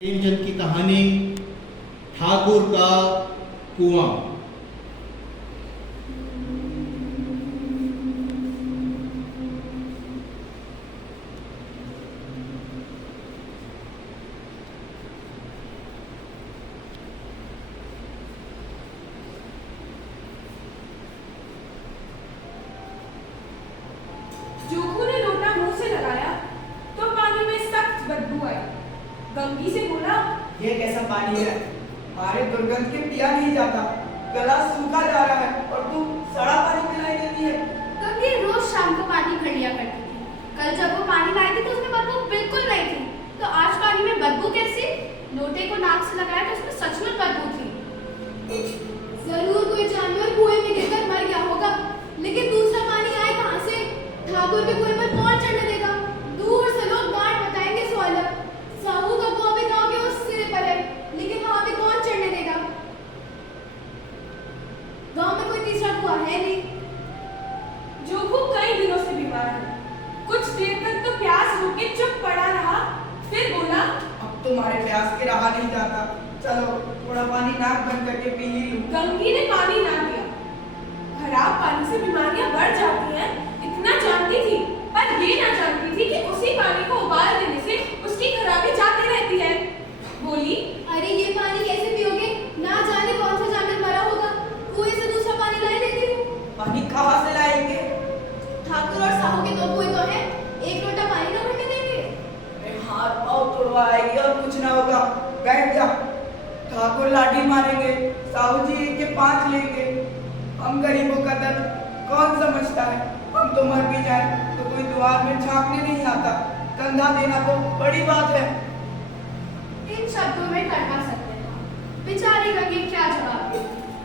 प्रेमचंद की कहानी ठाकुर का कुआं। जोखू ने लोटा मुंह से लगाया तो पानी में सख्त बदबू आई। गंगी से बोला, ये कैसा पानी है? हमारे दुर्गंध के पिया नहीं जाता, गला सूखा जा रहा है और तू सड़ा पानी पिलाई देती है। गंगी रोज शाम को पानी भर लिया करती थी। कल जब वो पानी लाई थी तो उसमें बदबू बिल्कुल नहीं थी, तो आज पानी में बदबू कैसी? लोटे को नाक से लगाया तो उसमें सचमुच बदबू थी। जरूर कोई जानवर कुएं में गिरकर मर गया होगा, लेकिन दूसरा पानी आए कहां से? ठाकुर के कुएं पर कौन चढ़ने देगा? दूर से लोग डांट बताएंगे सो अलग। साहू का कुआं भी गांव के उस सिरे पर है, लेकिन वहां भी कौन चढ़ने देगा? गांव में कोई तीसरा कुआं है नहीं। जोखू कई दिनों से बीमार है। कुछ देर तक तो प्यास रोके चुप पड़ा रहा, फिर बोला, अब तुम्हारे प्यास के रहा नहीं जाता, चलो थोड़ा पानी नाक बंद करके पी ही लूं। गंगी ने पानी ना दिया। खराब पानी से बीमारियां बढ़ जाती हैं, इतना जानती थी, पर ये ना जानती थी कि उसी पानी को उबाल देने से उसकी खराबी जाती रहती है। बोली, अरे ये पानी कैसे पियोगे? ना जाने कौन सा जानवर मरा होगा। कुएं से दूसरा पानी लाई देती हूँ। पानी कहाँ से लाएंगे? ठाकुर और साहू के दो कुएं तो हैं, एक लोटा पानी ना भरने देंगे। अरे हाथ पाँव तोड़वाएगी और कुछ ना होगा, बैठ जा। ठाकुर लाठी मारेंगे, साहू जी एक के 5 लेंगे। हम गरीबों का दर्द कौन समझता है? हम तो मर भी जाए तो कोई द्वार में झांकने नहीं आता, कंधा देना तो बड़ी बात है। इन शब्दों में कड़वा सत्य था। बेचारी गंगी क्या जवाब दे,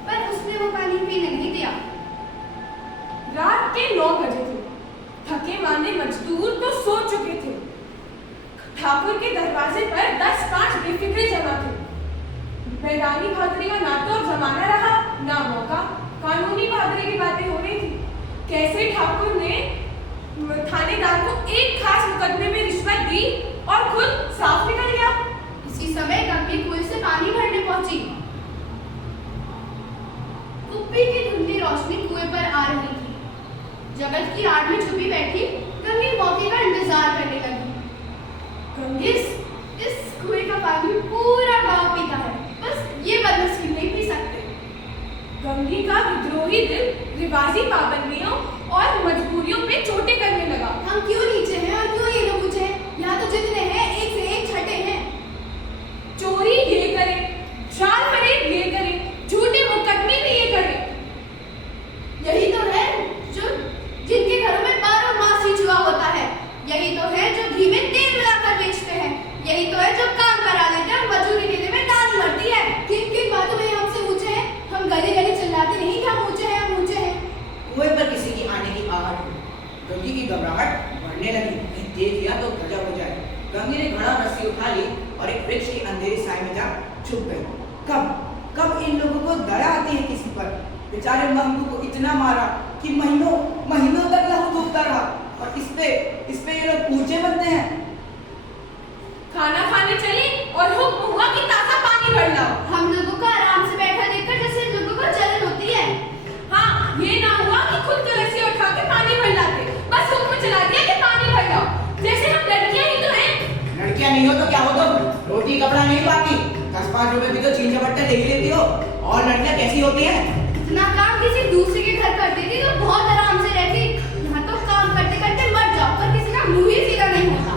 पर उसने वो पानी पीने नहीं दिया। रात के 9 बजे थे। थके मांदे मजदूर तो सो चुके थे। ठाकुर के दरवाजे पर 10 कांच बेफिक्रे जमा थे। मैदानी भादरी का ना तो अब जमाना रहा, ना मौका। कानूनी भादरी की बातें हो रही थी। कैसे ठाकुर ने थानेदार को एक खास मुकदमे में रिश्वत दी और खुद साफ निकल गया। इसी समय गंगी कुएं से पानी भरने पहुंची। कुप्पी की धुंधली रोशनी कुएं पर आ रही थी। जगत की आड़ में छुपी बैठी गंगी मौके का इंतजार करने लगी। इस कुएं का पानी पूरा गांव पीता है, बस ये बदनसीब नहीं पी सकते। गंगी का विद्रोही दिल रिवाजी पाबंदियों और मजबूरियों पे चोटें करने लगा। हम क्यों नीचे हैं और क्यों ये लोग ऊंचे हैं? यहाँ तो जितने हैं एक से एक छठे हैं। चोरी ये करे, जाल फरेब ये करे, झूठे मुकदमे भी ये करे। यही तो है जो जिनके घरों में 12 मास ही जुआ होता है। यही तो है जो घी में तेल मिलाकर बेचते हैं। यही तो है जो काम करा लेते हैं, मजूरी देने में डाल मरती है। किन किन बातों में हमसे ऊंचे हैं? हम गले गले चिल्लाते नहीं कि हम ऊंचे हैं, हम ऊंचे हैं। कुएं पर किसी की आने की आहट हुई। गंगी की घबराहट बढ़ने लगी, कहीं देख लिया तो गजब हो जाए। गंगी ने घड़ा रस्सी उठा ली और एक वृक्ष की अंधेरी साए में जा छुप गई। कब इन लोगों को दया आती है किसी पर? बेचारे महबूब को इतना मारा कि महीनों तक लहू डूबता रहा, और इस पे ये लोग ऊंचे बनते हैं। खाना खाने चले और हुक्म हुआ कि ताजा पानी भर लाओ। हम लोगों को आराम से बैठा देखकर जैसे इन लोगों को जलन होती है। हाँ, ये ना हुआ कि खुद कलसी उठा के पानी भर लाते, बस हुक्म चला दिया कि पानी भर लाओ, जैसे हम लड़कियां ही तो हैं। लड़कियां नहीं हो तो क्या हो तुम? रोटी कपड़ा नहीं पाती, 10-5 रुपए भी तो छीन झपट्टे ले ही लेती हो। और लड़कियां कैसी होती हैं? इतना काम किसी दूसरे के घर करती थी तो बहुत आराम से रहती। यहाँ तो काम करते करते मर जाओ, पर किसी का मुंह ही सीधा नहीं होता।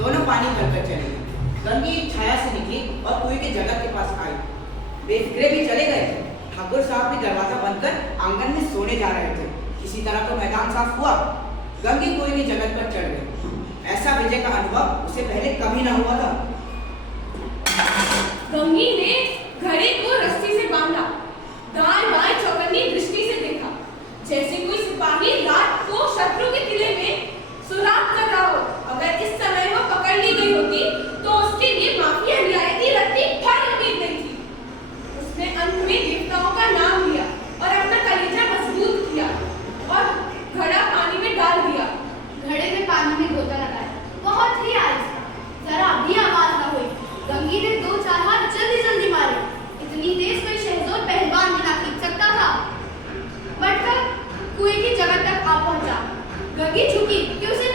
दोनों पानी भरकर चले गए। गंगी छाया से निकली और कुएं के जगत के पास आई। बेफिक्रे भी चले गए थे। ठाकुर साहब भी दरवाजा बंद कर आंगन में सोने जा रहे थे। किसी तरह तो मैदान साफ हुआ। गंगी कुएं की जगत पर चढ़ गई। ऐसा विजय का अनुभव उसे पहले कभी ना हुआ था। गंगी ने घड़े को रस्सी से बांधा, दाएं बाएं चौकन्नी दृष्टि से देखा, जैसे कोई सिपाही रात को शत्रु के किले में सुराग कर रहा हो। अगर इस समय वो पकड़ ली गई होती तो उसके लिए माफी रियायती रत्ती भर उम्मीद नहीं थी। उसने अंत में देवताओं का नाम लिया और अपना कलेजा मजबूत किया और घड़ा पानी में डाल दिया। घड़े में पानी में गोता लगाया, बहुत ही आहिस्ता, जरा भी आवाज गंगी झुकी कि उसे